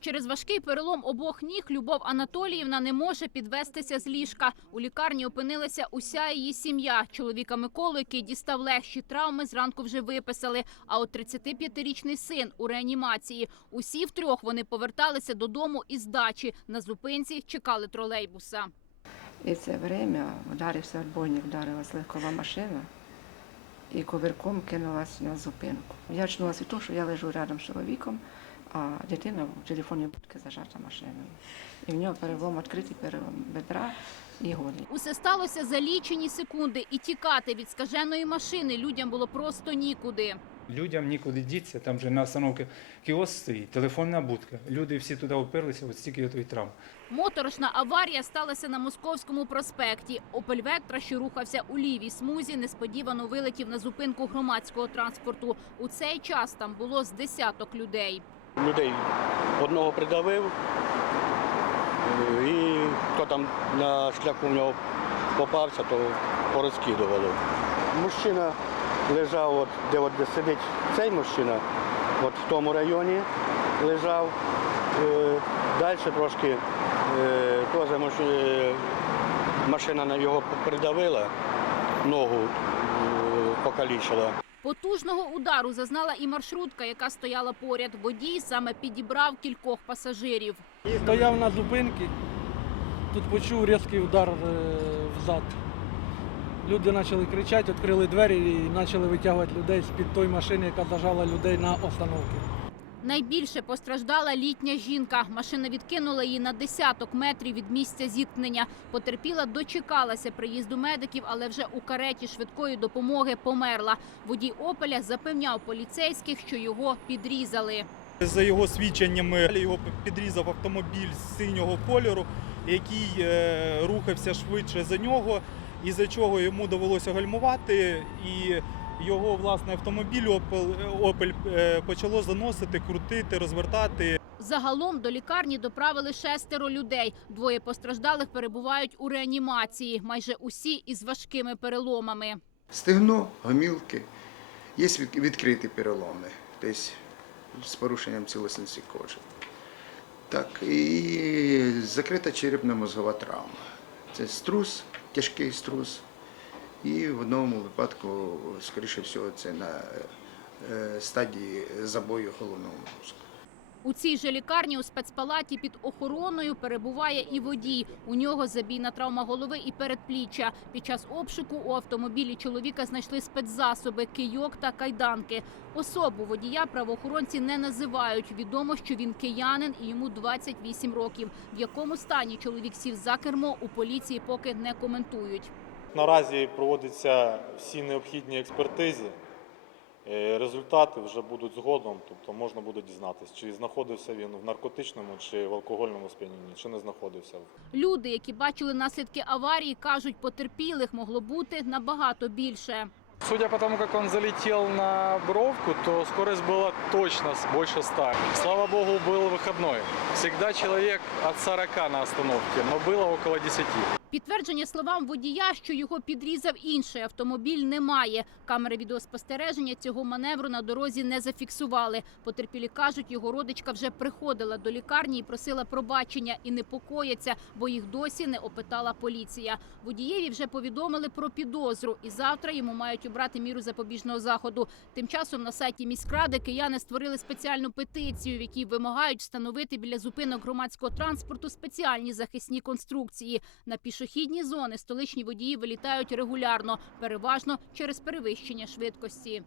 Через важкий перелом обох ніг Любов Анатоліївна не може підвестися з ліжка. У лікарні опинилася уся її сім'я. Чоловіка Миколу, який дістав легші травми, зранку вже виписали. А от 35-річний син у реанімації. Усі втрьох вони поверталися додому із дачі. На зупинці чекали тролейбуса. І це время вдарився отбойник, вдарилась легкова машина і ковирком кинулась на зупинку. Я очнулася від того, що я лежу рядом з чоловіком, а дитина в телефонній будці зажата машиною. І в нього перелом відкритий перелом бедра і голі. Усе сталося за лічені секунди, і тікати від скаженої машини людям було просто нікуди. Людям нікуди діться, там вже на остановці кіоск стоїть, телефонна будка. Люди всі туди оперлися, ось стільки тої травм. Моторошна аварія сталася на Московському проспекті. Опель Вектра, що рухався у лівій смузі, несподівано вилетів на зупинку громадського транспорту. У цей час там було з десяток людей. Людей одного придавив, е, і хто там на шляху в нього попався, то порозкидувало. Мужчина лежав, от, де, от, де сидить цей мужчина, от в тому районі лежав. Е, Далі трошки е, теж машина на його придавила, ногу покалічила. Потужного удару зазнала і маршрутка, яка стояла поряд. Водій саме підібрав кількох пасажирів. Стояв на зупинці, тут почув різкий удар е, взад. Люди почали кричати, відкрили двері і почали витягувати людей з-під тої машини, яка зажала людей на остановці. Найбільше постраждала літня жінка. Машина відкинула її на десяток метрів від місця зіткнення. Потерпіла, дочекалася приїзду медиків, але вже у кареті швидкої допомоги померла. Водій Опеля запевняв поліцейських, що його підрізали. За його свідченнями його підрізав автомобіль синього кольору, який е, рухався швидше за нього, із за чого йому довелося гальмувати, і його власний автомобіль Opel, Opel е, почало заносити, крутити, розвертати. Загалом до лікарні доправили шестеро людей. Двоє постраждалих перебувають у реанімації. Майже усі із важкими переломами. Стегно, гомілки, є від- відкриті переломи, тобто з порушенням цілісності кожи. Так, і закрита черепно-мозгова травма. Це струс, тяжкий струс. І в одному випадку, скоріше всього, це на е, стадії забою головного мозку. У цій же лікарні у спецпалаті під охороною перебуває і водій. У нього забійна травма голови і передпліччя. Під час обшуку у автомобілі чоловіка знайшли спецзасоби, кийок та кайданки. Особу водія правоохоронці не називають. Відомо, що він киянин і йому 28 років. В якому стані чоловік сів за кермо, у поліції поки не коментують. Наразі проводяться всі необхідні експертизи. Е, Результати вже будуть згодом, тобто можна буде дізнатися, чи знаходився він в наркотичному чи в алкогольному сп'янінні, чи не знаходився. Люди, які бачили наслідки аварії, кажуть, потерпілих могло бути набагато більше. Судя по тому, как он залетел на бровку, то скорость была точно с- больше 100. Слава богу, был выходной. Всегда человек от 40 на остановке, но было около 10. Підтвердження словам водія, що його підрізав інший автомобіль, немає. Камери відеоспостереження цього маневру на дорозі не зафіксували. Потерпілі кажуть, його родичка вже приходила до лікарні і просила пробачення і непокояться, бо їх досі не опитала поліція. Водієві вже повідомили про підозру, і завтра йому мають обрати міру запобіжного заходу. Тим часом на сайті міськради кияни створили спеціальну петицію, в якій вимагають встановити біля зупинок громадського транспорту спеціальні захисні конструкції. На пішохідні зони столичні водії вилітають регулярно, переважно через перевищення швидкості.